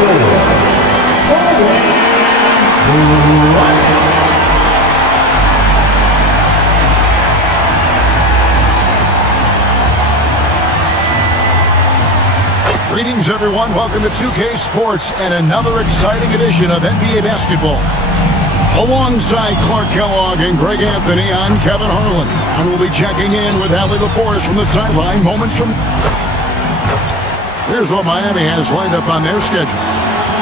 Greetings, everyone. Welcome to 2K Sports and another exciting edition of NBA basketball. Alongside Clark Kellogg and Greg Anthony, I'm Kevin Harlan. And we'll be checking in with Allie LaForest from the sideline moments from... Here's what Miami has lined up on their schedule.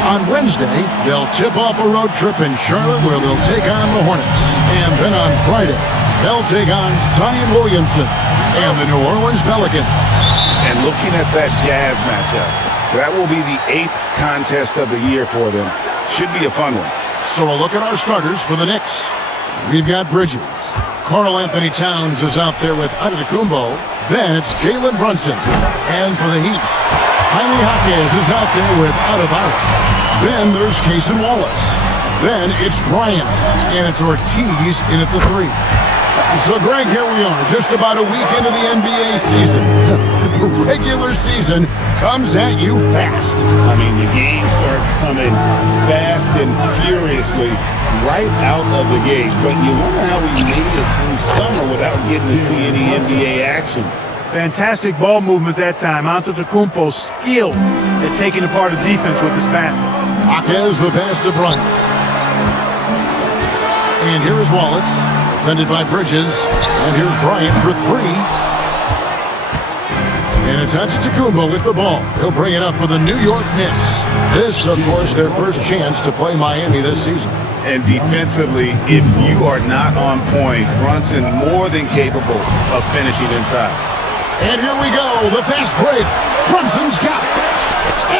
On Wednesday, they'll tip off a road trip in Charlotte where they'll take on the Hornets. And then on Friday, they'll take on Zion Williamson and the New Orleans Pelicans. And looking at that Jazz matchup, that will be the 8th contest of the year for them. Should be a fun one. So a look at our starters for the Knicks. We've got Bridges. Karl Anthony Towns is out there with Antetokounmpo. Then it's Jalen Brunson. And for the Heat, Jaime Jaquez is out there with Adebayo. Then there's Cason Wallace. Then it's Bryant. And it's Ortiz in at the 3. So, Greg, here we are, just about a week into the NBA season. The regular season comes at you fast. I mean, the games start coming fast and furiously right out of the gate. But you wonder how we made it through summer without getting to see any NBA action. Fantastic ball movement that time. Antetokounmpo skilled at taking apart a defense with his passing. Jaquez the pass to Bryant. And here is Wallace. Defended by Bridges, and here's Bryant for 3. And it's Antetokounmpo with the ball. He'll bring it up for the New York Knicks. This, of course, their first chance to play Miami this season. And defensively, if you are not on point, Brunson more than capable of finishing inside. And here we go, the fast break. Brunson's got it.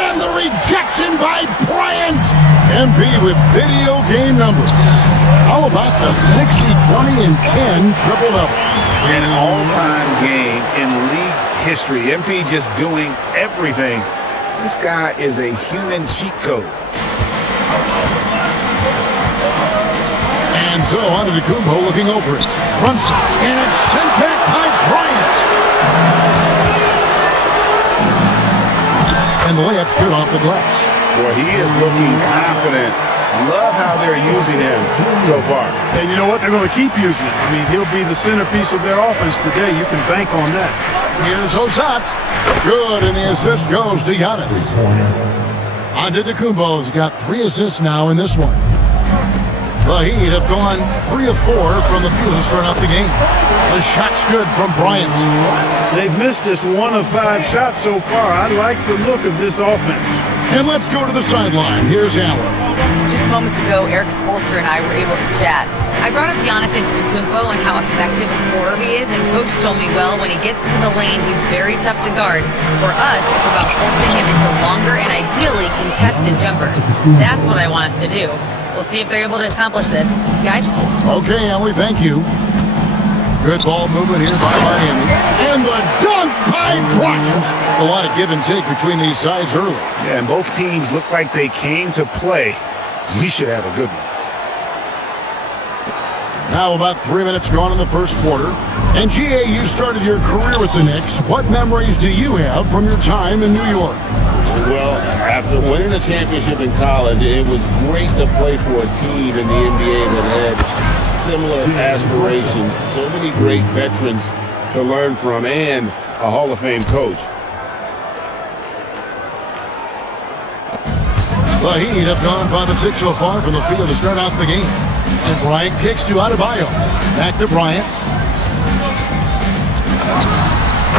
And the rejection by Bryant. MP with video game numbers. How about the 60, 20, and 10 triple-double? An all-time game in league history. MP just doing everything. This guy is a human cheat code. And so Antetokounmpo looking over it. Brunson, and it's sent back by Bryant. And the layup's good off the glass. Boy, he is looking confident. Love how they're using him so far. And you know what? They're going to keep using him. I mean, he'll be the centerpiece of their offense today. You can bank on that. Here's Ozat. Good, and the assist goes to Giannis. Antetokounmpo's got 3 assists now in this one. The Heat have gone 3 of 4 from the field to start out the game. The shot's good from Bryant. They've missed just 1 of 5 shots so far. I like the look of this offense. And let's go to the sideline. Here's Allen. Just moments ago, Eric Spoelstra and I were able to chat. I brought up Giannis Antetokounmpo and how effective a scorer he is, and Coach told me, well, when he gets into the lane, he's very tough to guard. For us, it's about forcing him into longer and ideally contested jumpers. That's what I want us to do. We'll see if they're able to accomplish this. Guys? Okay, Ellie, thank you. Good ball movement here by Miami. And the dunk by Bryant. A lot of give and take between these sides early. Yeah, and both teams look like they came to play. We should have a good one. Now about 3 minutes gone in the first quarter. And GA, you started your career with the Knicks. What memories do you have from your time in New York? Well, after winning a championship in college, it was great to play for a team in the NBA that had similar aspirations. So many great veterans to learn from and a Hall of Fame coach. The Heat have gone 5 of 6 so far from the field to start out the game. And Bryant kicks to Adebayo. Back to Bryant.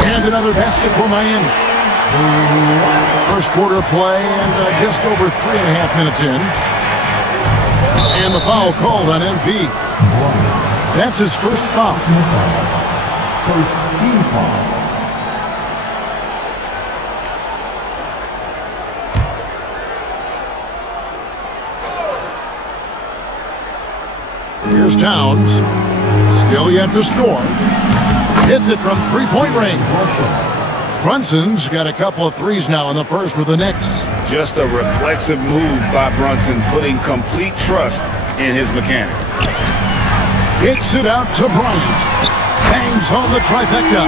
And another basket for Miami. First quarter play and just over 3.5 minutes in. And the foul called on MP. That's his first foul. First team foul. Here's Towns. Still yet to score. Hits it from three-point range. Brunson's got a couple of threes now in the first with the Knicks. Just a reflexive move by Brunson, putting complete trust in his mechanics. Kicks it out to Bryant. Bangs home the trifecta.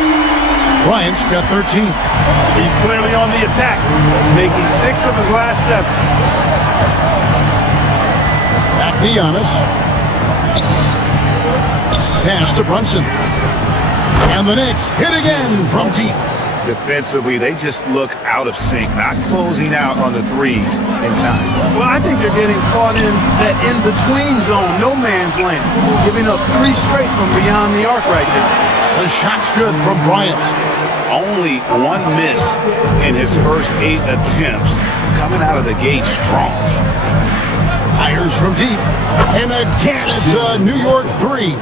Bryant's got 13. He's clearly on the attack, making 6 of his last 7. Back to Giannis. Pass to Brunson. And the Knicks hit again from deep. Defensively, they just look out of sync, not closing out on the threes in time. Well, I think they're getting caught in that in-between zone, no man's land, giving up 3 straight from beyond the arc right now. The shot's good from Bryant. Only 1 miss in his first 8 attempts, coming out of the gate strong. Fires from deep. And again, it's a New York 3.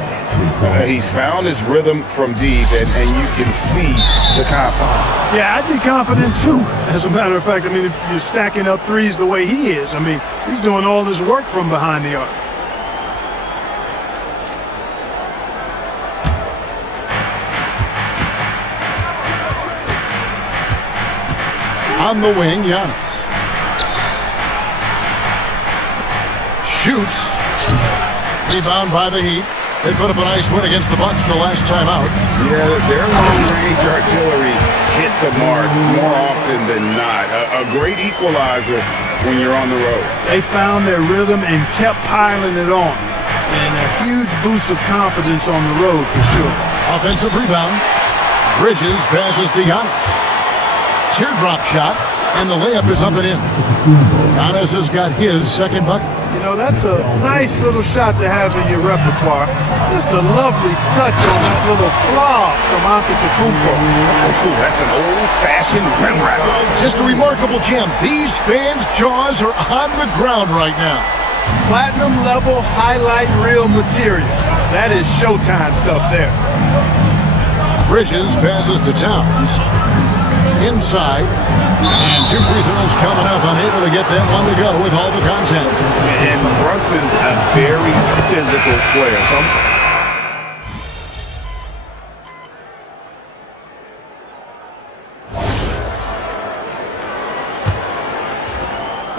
He's found his rhythm from deep, and you can see the confidence. Yeah, I'd be confident too. As a matter of fact, I mean, if you're stacking up threes the way he is, I mean, he's doing all this work from behind the arc. On the wing, Giannis. Shoots. Rebound by the Heat. They put up a nice win against the Bucks the last time out. Yeah, their long-range artillery hit the mark more often than not. A great equalizer when you're on the road. They found their rhythm and kept piling it on. And a huge boost of confidence on the road for sure. Offensive rebound. Bridges passes to Giannis. Teardrop shot, and the layup is up and in. Giannis has got his second bucket. You know, that's a nice little shot to have in your repertoire. Just a lovely touch on that little flaw from Antetokounmpo. Ooh, that's an old-fashioned rim wrap. Just a remarkable jam. These fans' jaws are on the ground right now. Platinum level highlight reel material. That is Showtime stuff there. Bridges passes to Towns. Inside. And 2 free throws coming up. Unable to get that one to go with all the contact. And Brunson's a very physical player.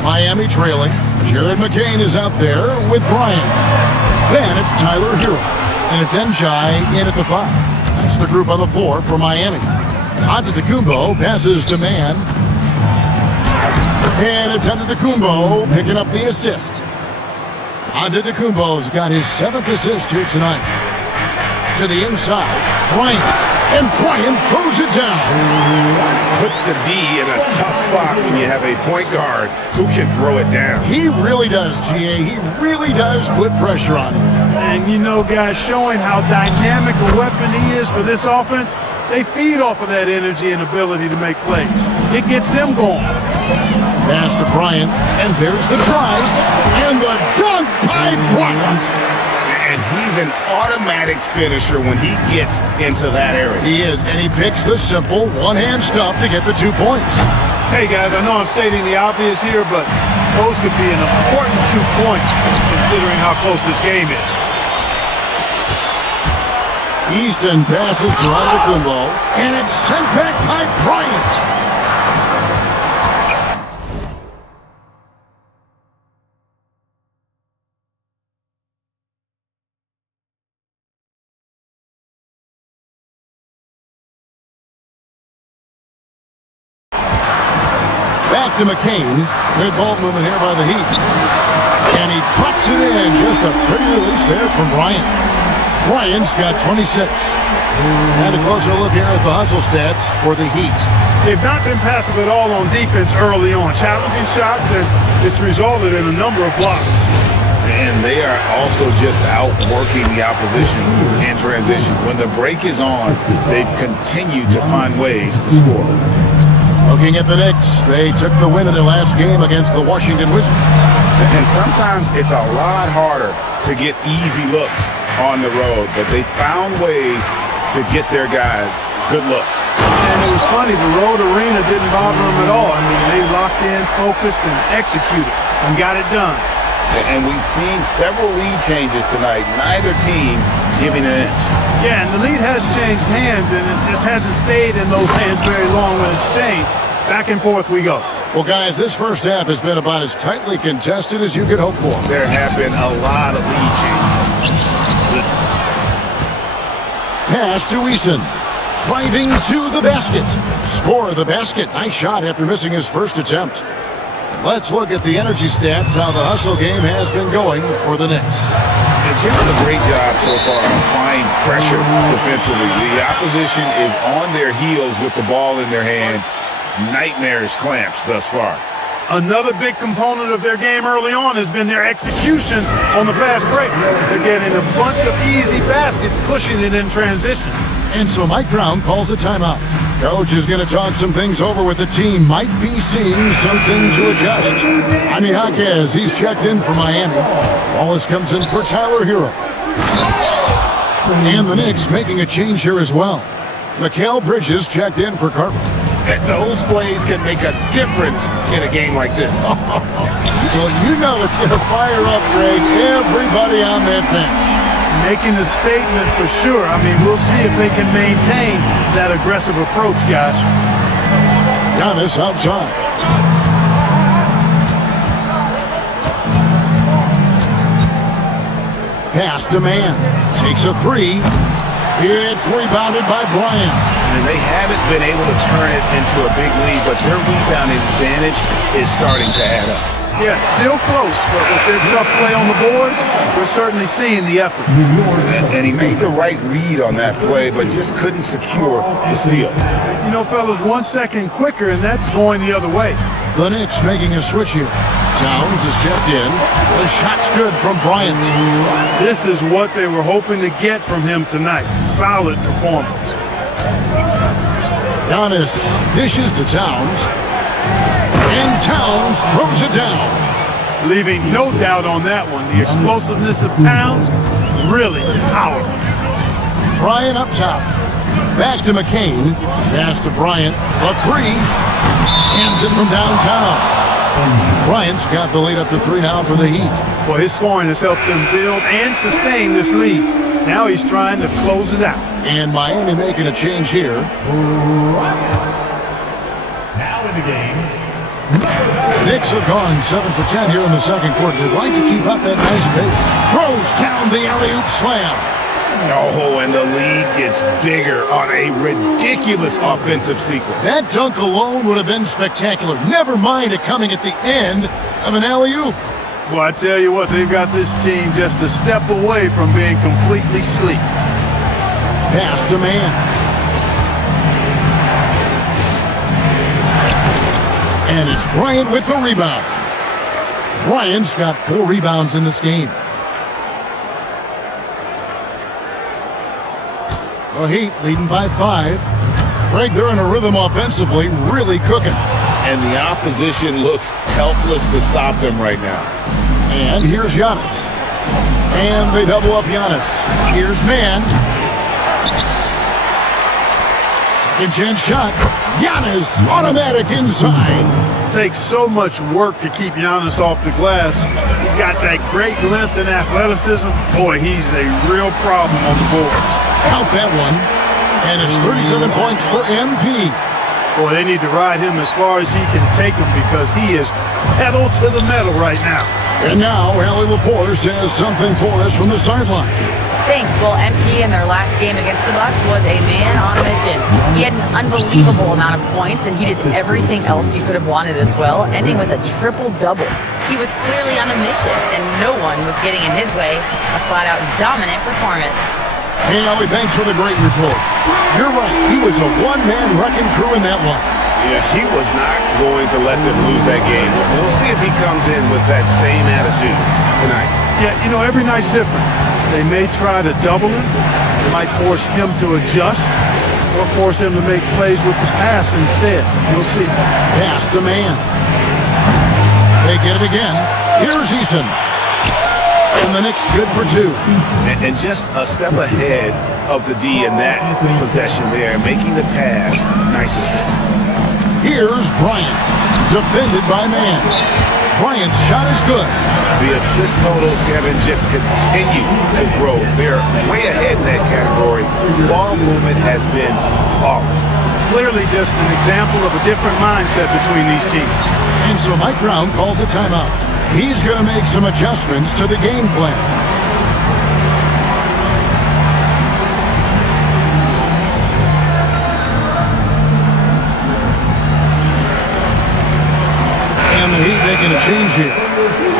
Miami trailing. Jared McCain is out there with Bryant. Then it's Tyler Hero. And it's Njai in at the 5. That's the group on the floor for Miami. Antetokounmpo passes to Mann. And it's Antetokounmpo picking up the assist. Antetokounmpo's got his 7th assist here tonight. To the inside, Bryant. And Bryant throws it down. Puts the D in a tough spot when you have a point guard who can throw it down. He really does, GA. He really does put pressure on him. And you know, guys, showing how dynamic a weapon he is for this offense, they feed off of that energy and ability to make plays. It gets them going. Pass to Bryant, and there's the drive, and the dunk by Bryant. And he's an automatic finisher when he gets into that area. He is, and he picks the simple one-hand stuff to get the 2 points. Hey, guys, I know I'm stating the obvious here, but those could be an important 2 points considering how close this game is. Easton passes to Antetokounmpo, and it's sent back by Bryant. Back to McCain. Good ball movement here by the Heat. And he drops it in. Just a pretty release there from Bryant. Bryant's got 26. And a closer look here at the hustle stats for the Heat. They've not been passive at all on defense early on. Challenging shots, and it's resulted in a number of blocks. And they are also just outworking the opposition in transition. When the break is on, they've continued to find ways to score. Looking at the Knicks, they took the win in their last game against the Washington Wizards. And sometimes it's a lot harder to get easy looks on the road, but they found ways to get their guys good looks. And it was funny, the road arena didn't bother them at all. I mean, they locked in, focused, and executed, and got it done. And we've seen several lead changes tonight, neither team giving an inch. Yeah, and the lead has changed hands, and it just hasn't stayed in those hands very long when it's changed. Back and forth we go. Well, guys, this first half has been about as tightly contested as you could hope for. There have been a lot of lead changes. Pass to Eason. driving to the basket. Score the basket. Nice shot after missing his first attempt. Let's look at the energy stats, how the hustle game has been going for the Knicks. And just a great job so far applying pressure defensively. The opposition is on their heels with the ball in their hand. Nightmares clamps thus far. Another big component of their game early on has been their execution on the fast break. They're getting a bunch of easy baskets, pushing it in transition. And so Mike Brown calls a timeout. Coach is going to talk some things over with the team. Might be seeing something to adjust. Jaime Jaquez, he's checked in for Miami. Wallace comes in for Tyler Hero. And the Knicks making a change here as well. Mikal Bridges checked in for Cartwright. Those plays can make a difference in a game like this. Well, you know it's going to fire up, Greg, everybody on that bench. Making a statement for sure. I mean, we'll see if they can maintain that aggressive approach, guys. Giannis outside. Pass to man. Takes a three. It's rebounded by Bryant. And they haven't been able to turn it into a big lead, but their rebounding advantage is starting to add up. Yeah, still close, but with their tough play on the boards, we're certainly seeing the effort. And he made the right read on that play, but just couldn't secure the steal. You know, fellas, 1 second quicker, and that's going the other way. The Knicks making a switch here. Towns is checked in. The shot's good from Bryant. This is what they were hoping to get from him tonight. Solid performance. Giannis dishes to Towns. And Towns throws it down. Leaving no doubt on that one. The explosiveness of Towns, really powerful. Bryant up top. Back to McCain. Pass to Bryant. A three. Hands it from downtown. Bryant's got the lead up to three now for the Heat. Well, his scoring has helped them build and sustain this lead. Now he's trying to close it out. And Miami making a change here. Now in the game, Knicks have gone 7 for 10 here in the second quarter. They'd like to keep up that nice pace. Throws down the alley-oop slam. Oh, and the lead gets bigger on a ridiculous offensive sequence. That dunk alone would have been spectacular. Never mind it coming at the end of an alley-oop. Well, I tell you what, they've got this team just a step away from being completely asleep. Pass to man. And it's Bryant with the rebound. Bryant's got 4 rebounds in this game. The Heat leading by 5. Greg, they're in a rhythm offensively, really cooking. And the opposition looks helpless to stop them right now. And here's Giannis. And they double up Giannis. Here's man. Second chance shot. Giannis automatic inside. Takes so much work to keep Giannis off the glass. He's got that great length and athleticism. Boy, he's a real problem on the boards. Count that one. And it's 37 points for MP. Boy, they need to ride him as far as he can take him because he is pedal to the metal right now. And now, Allie LaForce has something for us from the sideline. Thanks. Well, MP in their last game against the Bucks was a man on a mission. He had an unbelievable amount of points, and he did everything else you could have wanted as well, ending with a triple-double. He was clearly on a mission, and no one was getting in his way. A flat-out dominant performance. Hey, Allie, thanks for the great report. You're right. He was a one-man wrecking crew in that one. Yeah, he was not going to let them lose that game. We'll see if he comes in with that same attitude tonight. Yeah, you know, every night's different. They may try to double him. They might force him to adjust or force him to make plays with the pass instead. We'll see. Pass to man. They get it again. Here's Eason. And the Knicks good for 2. And just a step ahead of the D in that possession there, making the pass. Nice assist. Here's Bryant, defended by man. Bryant's shot is good. The assist totals, Kevin, just continue to grow. They're way ahead in that category. Ball movement has been flawless. Clearly just an example of a different mindset between these teams. And so Mike Brown calls a timeout. He's going to make some adjustments to the game plan. making a change here.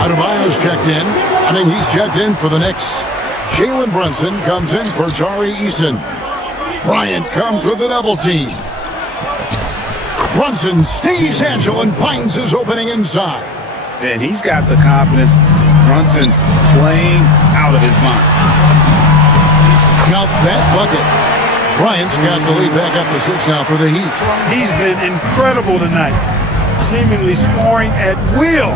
Adebayo's checked in. He's checked in for the Knicks. Jalen Brunson comes in for Tari Eason. Bryant comes with a double team. Brunson stays agile and finds his opening inside. And he's got the confidence. Brunson playing out of his mind. Count that bucket. Bryant's got the lead back up to 6 now for the Heat. He's been incredible tonight, seemingly scoring at will,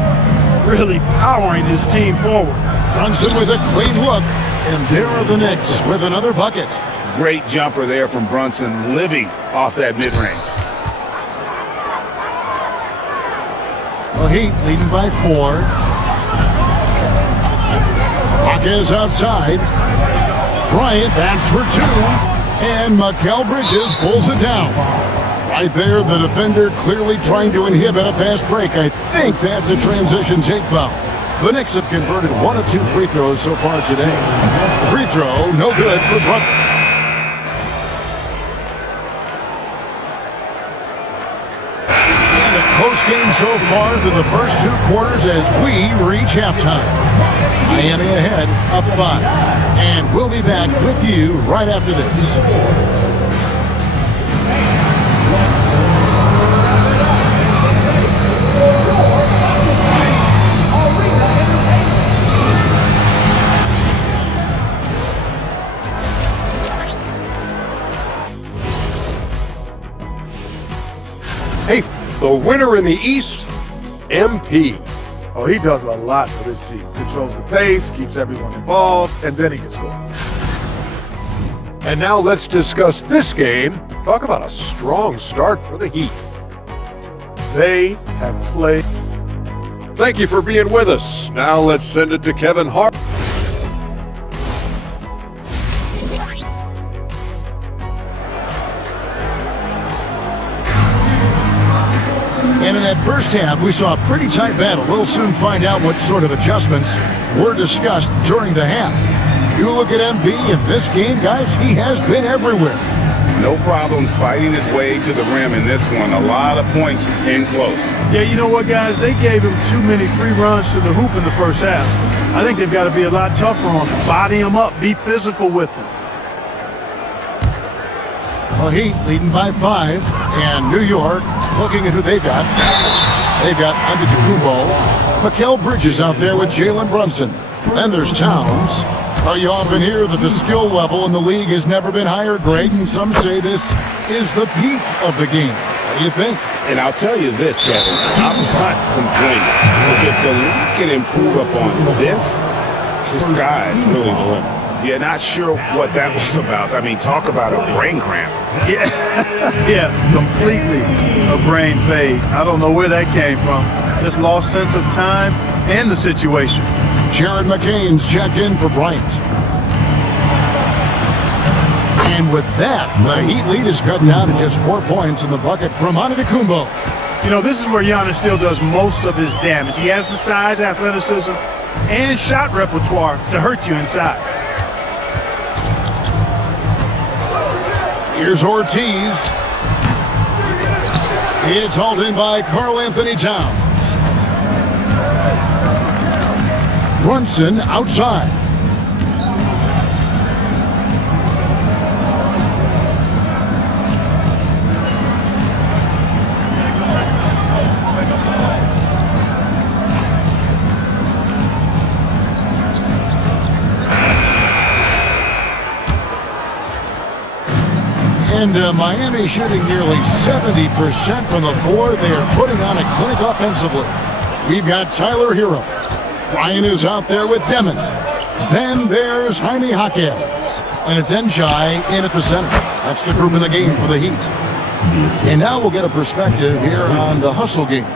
really powering his team forward. Brunson with a clean look, and there are the Knicks with another bucket. Great jumper there from Brunson, living off that mid-range. The Heat leading by 4. Hawkins outside. Bryant bats for 2. And Mikal Bridges pulls it down. Right there, the defender clearly trying to inhibit a fast break. I think that's a transition take foul. The Knicks have converted 1 of 2 free throws so far today. The free throw, no good for Brunson. Close game so far through the first 2 quarters as we reach halftime. Miami ahead of 5. And we'll be back with you right after this. Hey, the winner in the East, MP. Oh, he does a lot for this team. Controls the pace, keeps everyone involved, and then he can score. And now let's discuss this game. Talk about a strong start for the Heat. They have played. Thank you for being with us. Now let's send it to Kevin Hart. And in that first half, we saw a pretty tight battle. We'll soon find out what sort of adjustments were discussed during the half. You look at MV in this game, guys, he has been everywhere. No problems fighting his way to the rim in this one. A lot of points in close. Yeah, you know what, guys? They gave him too many free runs to the hoop in the first half. I think they've got to be a lot tougher on him. Body him up. Be physical with him. Well, Heat leading by 5, and New York looking at who they've got. They've got Antetokounmpo, Mikal Bridges out there with Jalen Brunson. Then there's Towns. You often hear that the skill level in the league has never been higher, Greg, and some say this is the peak of the game. What do you think? And I'll tell you this, Kevin, I'm not complaining. If the league can improve upon this, the sky's really the limit. Yeah, not sure what that was about. I mean, talk about a brain cramp. Yeah, completely a brain fade. I don't know where that came from. Just lost sense of time and the situation. Jared McCain's checked in for Bryant. And with that, the Heat lead is cut down to just 4 points in the bucket from Antetokounmpo. You know, this is where Giannis still does most of his damage. He has the size, athleticism, and shot repertoire to hurt you inside. Here's Ortiz. It's hauled in by Karl Anthony Towns. Brunson outside. And Miami shooting nearly 70% from the floor. They are putting on a clinic offensively. We've got Tyler Hero. Ryan is out there with Demon. Then there's Jaime Jaquez. And it's Njai in at the center. That's the group in the game for the Heat. And now we'll get a perspective here on the hustle game.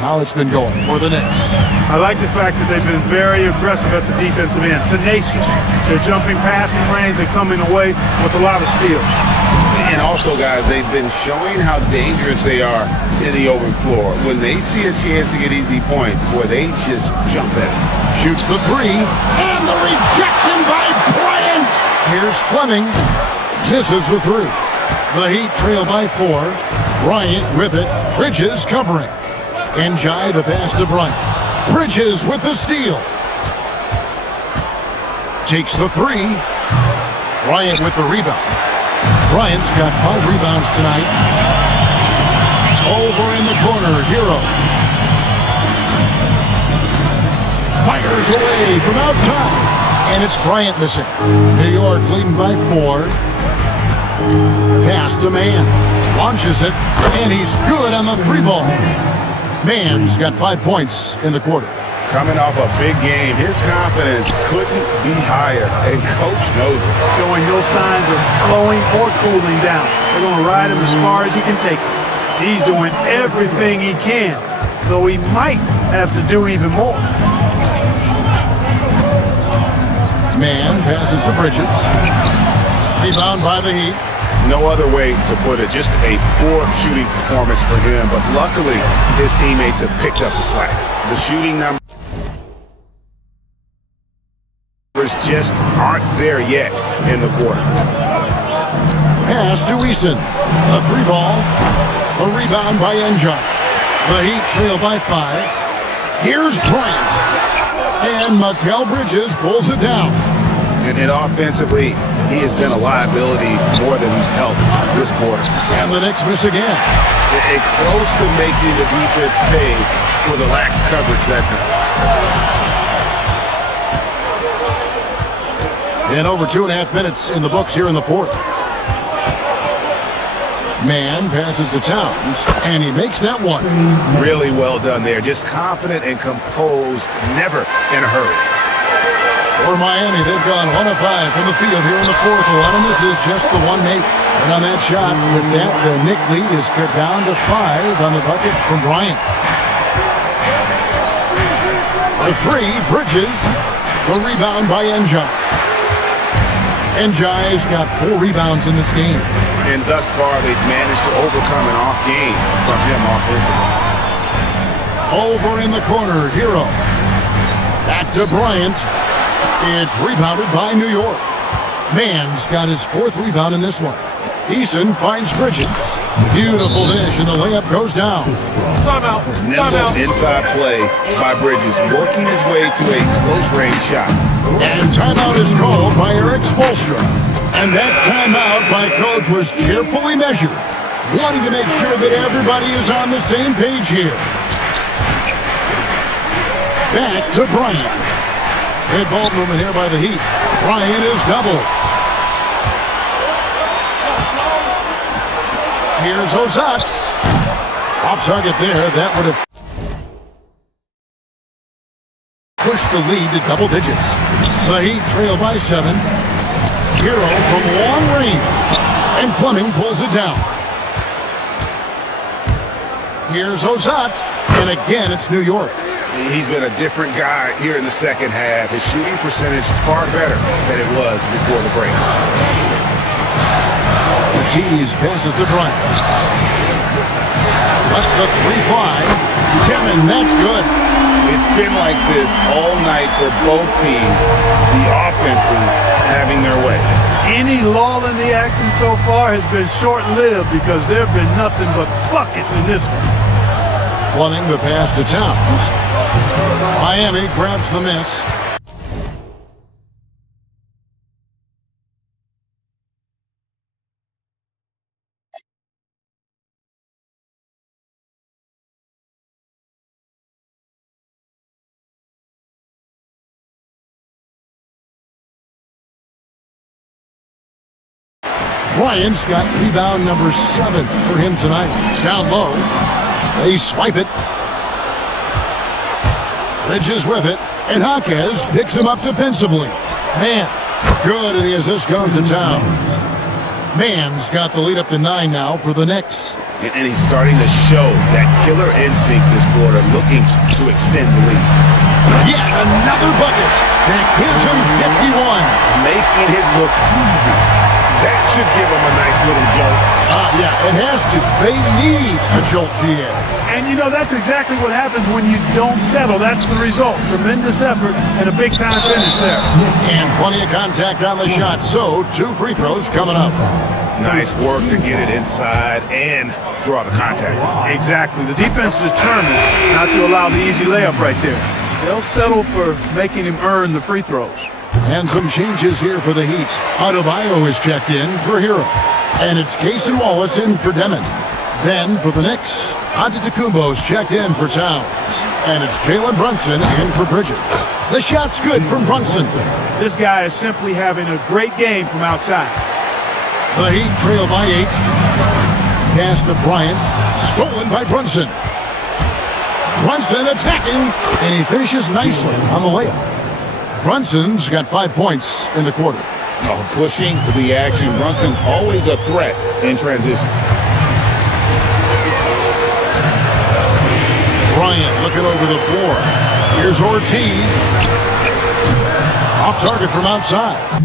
How it's been going for the Knicks. I like the fact that they've been very aggressive at the defensive end. Tenacious. They're jumping passing lanes and coming away with a lot of steals. And also, guys, they've been showing how dangerous they are in the open floor. When they see a chance to get easy points, boy, they just jump at it. Shoots the 3, and the rejection by Bryant. Here's Fleming. Misses the 3. The Heat trail by 4. Bryant with it. Bridges covering. Njai the pass to Bryant. Bridges with the steal. Takes the three. Bryant with the rebound. Bryant's got 5 rebounds tonight. Over in the corner, Hero. Fires away from outside. And it's Bryant missing. New York leading by 4. Pass to Mann. Launches it. And he's good on the 3-ball. Mann's got 5 points in the quarter. Coming off a big game, his confidence couldn't be higher, and Coach knows it. Showing no signs of slowing or cooling down. They're going to ride him as far as he can take it. He's doing everything he can, though he might have to do even more. Mann passes to Bridges. Rebound by the Heat. No other way to put it, just a poor shooting performance for him, but luckily his teammates have picked up the slack. The shooting numbers just aren't there yet in the quarter. Pass to Eason. A 3-ball. A rebound by Njai. The Heat trail by 5. Here's Bryant. And Mikal Bridges pulls it down. And offensively, he has been a liability more than he's helped this quarter. And the Knicks miss again. And close to making the defense pay for the lax coverage that's it. And over 2.5 minutes in the books here in the fourth. Mann passes to Towns, and he makes that one. Really well done there. Just confident and composed, never in a hurry. For Miami, they've gone 1 of 5 from the field here in the fourth. A lot of misses, just the one make. And on that shot, with that, the Knick lead is cut down to 5 on the bucket from Bryant. The 3, Bridges. The rebound by Njai. Njai's got 4 rebounds in this game. And thus far, they've managed to overcome an off game from him offensively. Over in the corner, Hero. Back to Bryant. It's rebounded by New York. Mann's got his 4th rebound in this one. Eason finds Bridges. Beautiful dish, and the layup goes down. Timeout. Nimble inside play by Bridges, working his way to a close-range shot. And timeout is called by Eric Spoelstra. And that timeout by Coach was carefully measured, wanting to make sure that everybody is on the same page here. Back to Bryant. Good ball movement here by the Heat. Bryant is double. Here's Ozat. Off target there. That would have pushed the lead to double digits. The Heat trail by 7. Hero from long range. And Fleming pulls it down. Here's Ozat. And again, it's New York. He's been a different guy here in the second half. His shooting percentage far better than it was before the break. Ortiz passes to Bryant. Lets the 3 fly. Timmon, that's good. It's been like this all night for both teams. The offenses having their way. Any lull in the action so far has been short-lived because there have been nothing but buckets in this one. Fleming the pass to Towns. Miami grabs the miss. Bryant's got rebound number 7 for him tonight. Down low. They swipe it. Bridges with it. And Jaquez picks him up defensively. Man, good, and the assist goes to Towns. Mann's got the lead up to 9 now for the Knicks. And he's starting to show that killer instinct this quarter, looking to extend the lead. Yet another bucket that gives him 51. Making it look easy. That should give him a nice little jolt. Yeah, it has to. They need a jolt, GA. And you know, that's exactly what happens when you don't settle. That's the result. Tremendous effort and a big-time finish there. And plenty of contact on the shot, so 2 free throws coming up. Nice work to get it inside and draw the contact. Exactly. The defense determined not to allow the easy layup right there. They'll settle for making him earn the free throws. And some changes here for the Heat. Adebayo is checked in for Hero. And it's Cason Wallace in for Demon. Then for the Knicks, Antetokounmpo's checked in for Towns. And it's Jalen Brunson in for Bridges. The shot's good from Brunson. This guy is simply having a great game from outside. The Heat trail by 8. Pass to Bryant. Stolen by Brunson. Brunson attacking, and he finishes nicely on the layup. Brunson's got 5 points in the quarter. Oh, pushing the action. Brunson always a threat in transition. Bryant looking over the floor. Here's Ortiz. Off target from outside.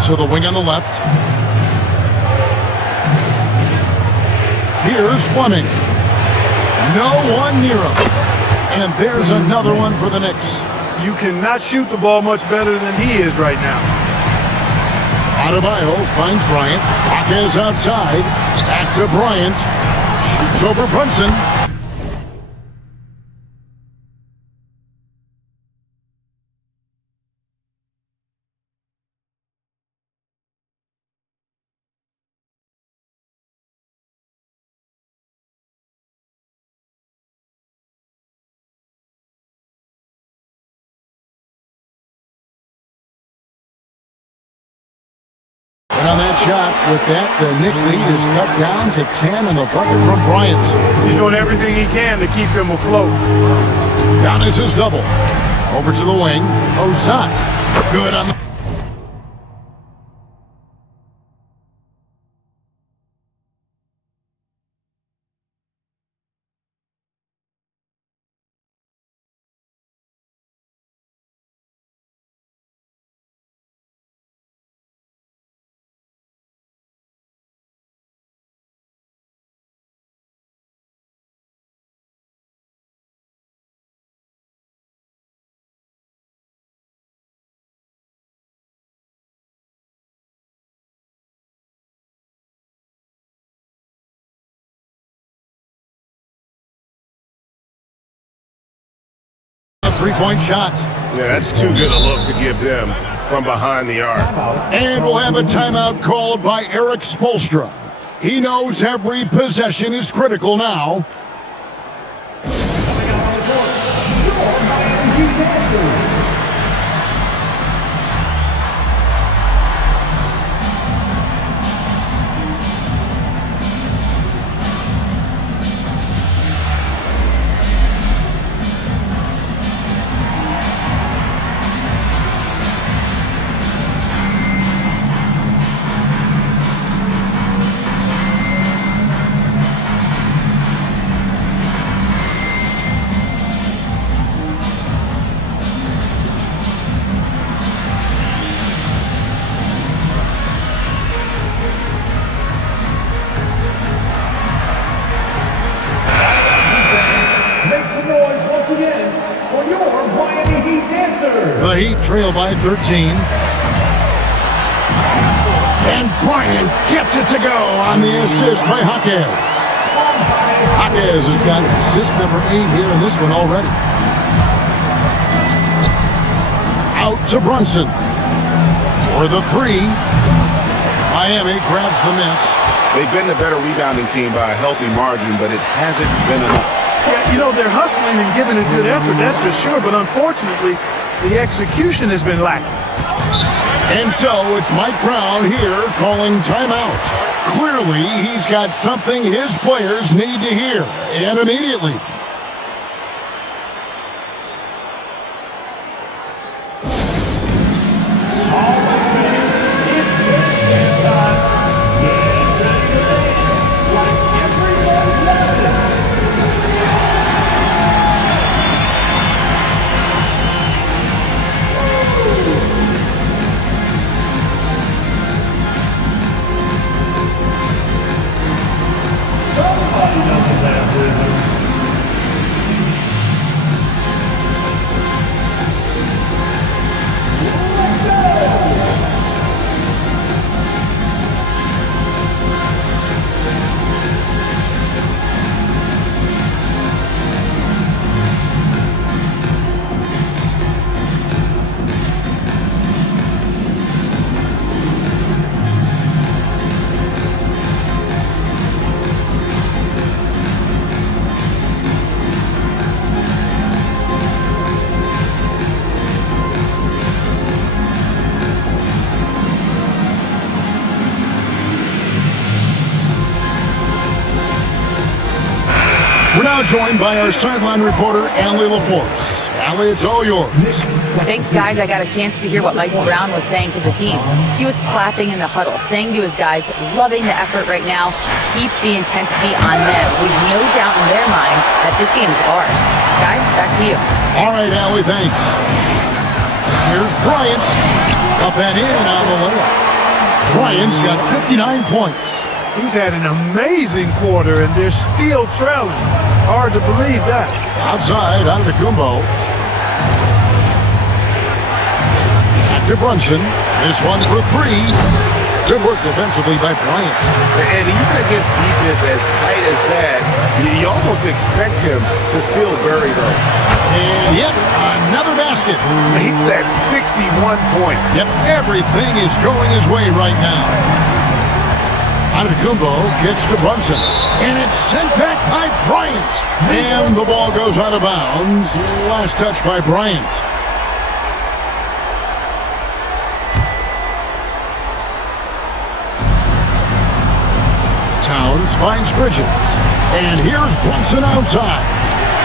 So the wing on the left. Here's Fleming. No one near him. And there's another one for the Knicks. You cannot shoot the ball much better than he is right now. Adebayo finds Bryant. Jaquez outside. Back to Bryant. Shoots over Brunson. And on that shot, with that, the Knick lead is cut down to 10 and the bucket from Bryant. He's doing everything he can to keep him afloat. Giannis is double. Over to the wing. Ozat. Good on the... Three-point shot. Yeah, that's too good a look to give them from behind the arc. And we'll have a timeout called by Eric Spoelstra. He knows every possession is critical now. The Heat trail by 13. And Bryant gets it to go on the assist by Jaquez. Jaquez has got assist number 8 here in this one already. Out to Brunson. For the three. Miami grabs the miss. They've been the better rebounding team by a healthy margin, but it hasn't been enough. Yeah, you know, they're hustling and giving a good effort, that's for sure. But unfortunately, the execution has been lacking. And so it's Mike Brown here calling timeout. Clearly, he's got something his players need to hear, and immediately. We're now joined by our sideline reporter, Allie LaForce. Allie, it's all yours. Thanks, guys. I got a chance to hear what Mike Brown was saying to the team. He was clapping in the huddle, saying to his guys, loving the effort right now, keep the intensity on them, with no doubt in their mind that this game is ours. Guys, back to you. All right, Allie, thanks. Here's Bryant. Up and in on the layup. Bryant's got 59 points. He's had an amazing quarter, and they're still trailing. Hard to believe that. Outside, Antetokounmpo. Back to Brunson. This one for three. Good work defensively by Bryant. And even against defense as tight as that, you almost expect him to still bury those. And yep, another basket. Make that 61 point. Yep, everything is going his way right now. Antetokounmpo gets to Brunson. And it's sent back by Bryant. And the ball goes out of bounds. Last touch by Bryant. Towns finds Bridges. And here's Brunson outside.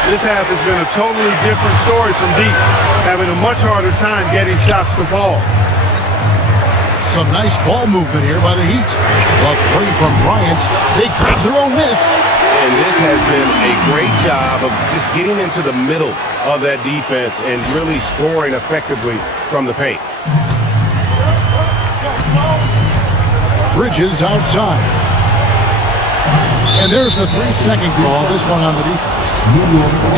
This half has been a totally different story from deep, having a much harder time getting shots to fall. Some nice ball movement here by the Heat. A three from Bryant. They grab their own miss. And this has been a great job of just getting into the middle of that defense and really scoring effectively from the paint. Bridges outside. And there's the 3-second call. This one on the defense.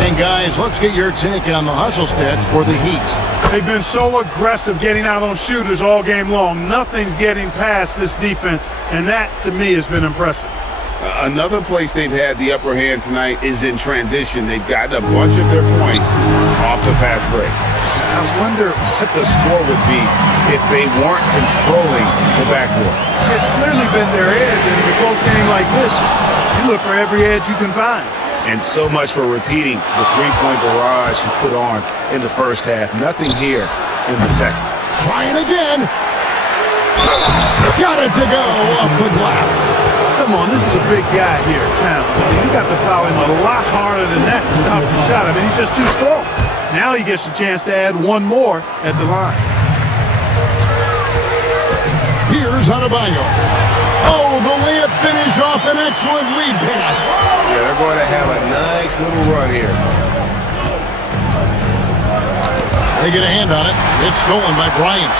And guys, let's get your take on the hustle stats for the Heat. They've been so aggressive getting out on shooters all game long. Nothing's getting past this defense, and that, to me, has been impressive. Another place they've had the upper hand tonight is in transition. They've gotten a bunch of their points off the fast break. I wonder what the score would be if they weren't controlling the backcourt. It's clearly been their edge, and in a close game like this, you look for every edge you can find. And so much for repeating the three-point barrage he put on in the first half. Nothing here in the second. Trying again. Got it to go off the glass. Come on, this is a big guy here, Towns. I mean, you got to foul him a lot harder than that to stop the shot. I mean, he's just too strong. Now he gets a chance to add one more at the line. Here's Adebayo. Oh, the layup finish off an excellent lead pass. Yeah, they're going to have a nice little run here. They get a hand on it. It's stolen by Bryant.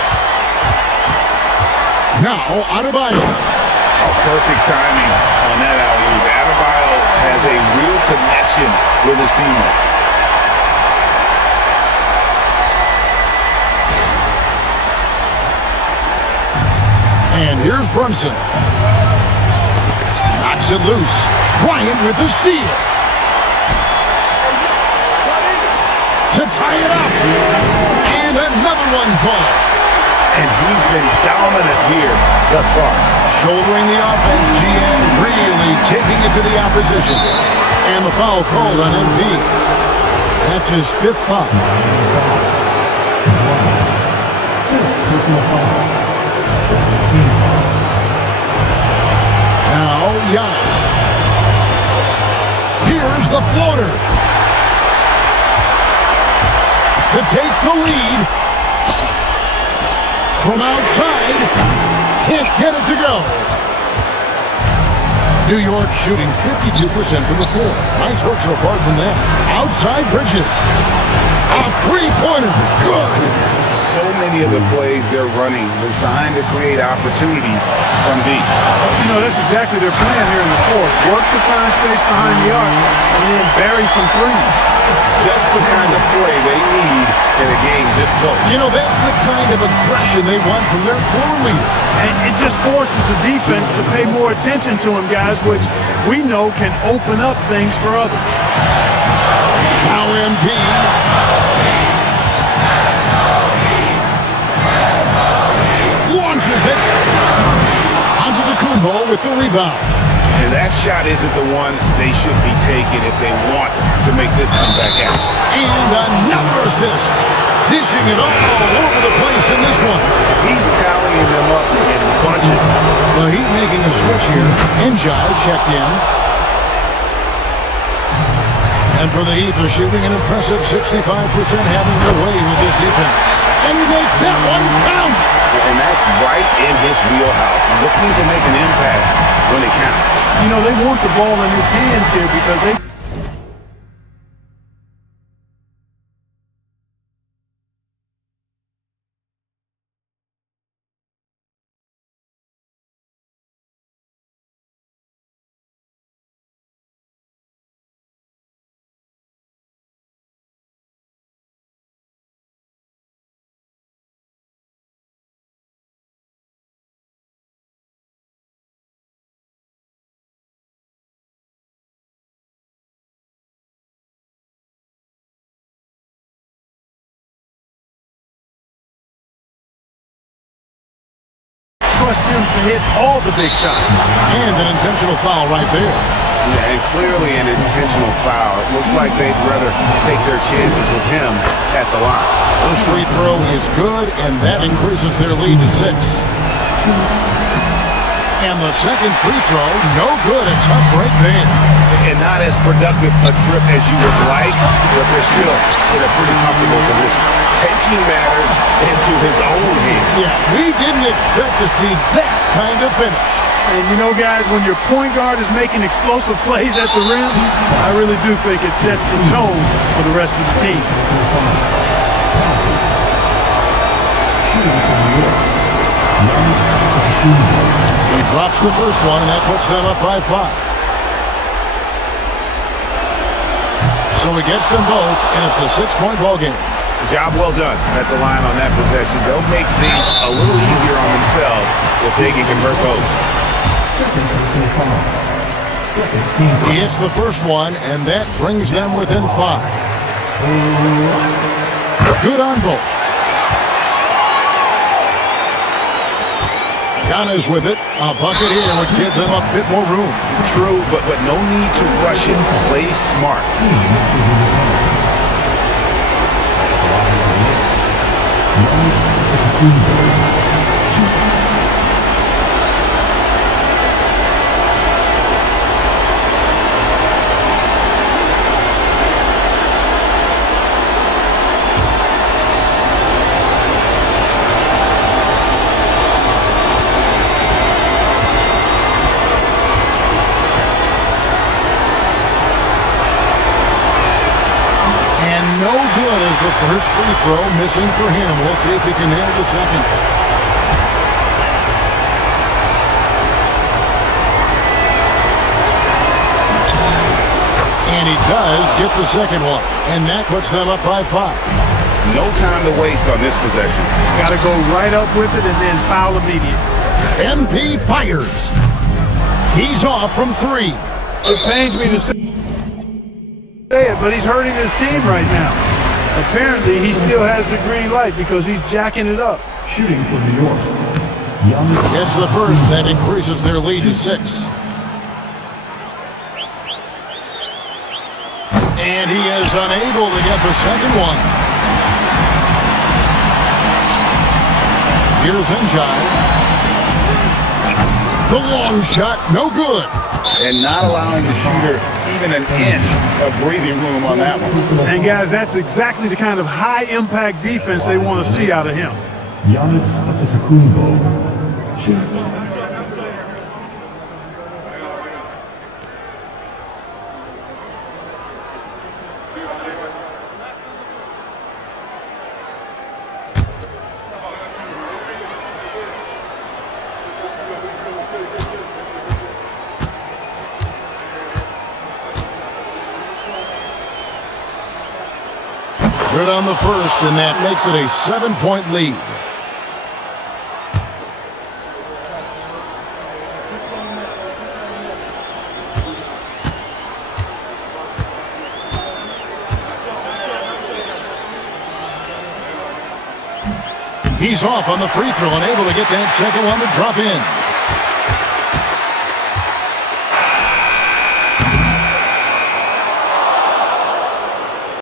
Now, Adebayo. Perfect timing on that alley-oop. Adebayo has a real connection with his teammates. And here's Brunson. Knocks it loose. Bryant with the steal. To tie it up. And And another one falls. And he's been dominant here thus far. Shouldering the offense, GM really taking it to the opposition. And the foul called on MV. That's his 5th foul. Now, Giannis. Here's the floater. To take the lead. From outside. Can't get it to go. New York shooting 52% from the floor. Nice work so far from them. Outside Bridges. A three-pointer. Good. So many of the plays they're running designed to create opportunities from deep. You know, that's exactly their plan here in the fourth. Work to find space behind the arc and then bury some threes. Just the kind of play they need in a game this close. You know, that's the kind of aggression they want from their floor leader. And it just forces the defense to pay more attention to him, guys, which we know can open up things for others. Now MD. Launches it. Antetokounmpo with the rebound. And that shot isn't the one they should be taking if they want to make this comeback happen. And another assist. Dishing it all over the place in this one. He's tallying them up in bunches. The Heat making a switch here. Njai checked in. And for the Heat, they're shooting an impressive 65%, having their way with this defense. And he makes that one count. And that's right in his wheelhouse. Looking to make an impact when it counts. You know, they want the ball in his hands here because they... trust him to hit all the big shots. And an intentional foul right there. Yeah, and clearly an intentional foul. It looks like they'd rather take their chances with him at the line. First free throw is good, and that increases their lead to 6. And the second free throw, no good. A tough break there. And not as productive a trip as you would like, but they're still in a pretty comfortable position. Taking matters into his own hands. Yeah, we didn't expect to see that kind of finish. And you know, guys, when your point guard is making explosive plays at the rim, I really do think it sets the tone for the rest of the team. He drops the first one, and that puts them up by 5. So he gets them both, and it's a 6-point ball game. Job well done at the line on that possession. They'll make things a little easier on themselves if they can convert both. He hits the first one, and that brings them within 5. Good on both. Giannis with it. A bucket here would give them a bit more room. True, but no need to rush it. Play smart. And no good as the first free throw missing for him. We'll see if he can nail the second. And he does get the second one. And that puts them up by 5. No time to waste on this possession. Got to go right up with it and then foul immediately. MP fires. He's off from 3. It pains me to say it, but he's hurting his team right now. Apparently, he still has the green light because he's jacking it up. Shooting for New York. Giannis Gets the first. That increases their lead to 6. And he is unable to get the second one. Here's Njai. The long shot, no good. And not allowing the shooter even an inch of breathing room on that one. And guys, that's exactly the kind of high-impact defense they want to see out of him. Giannis Antetokounmpo. Good on the first, and that makes it a 7-point lead. He's off on the free throw and able to get that second one to drop in.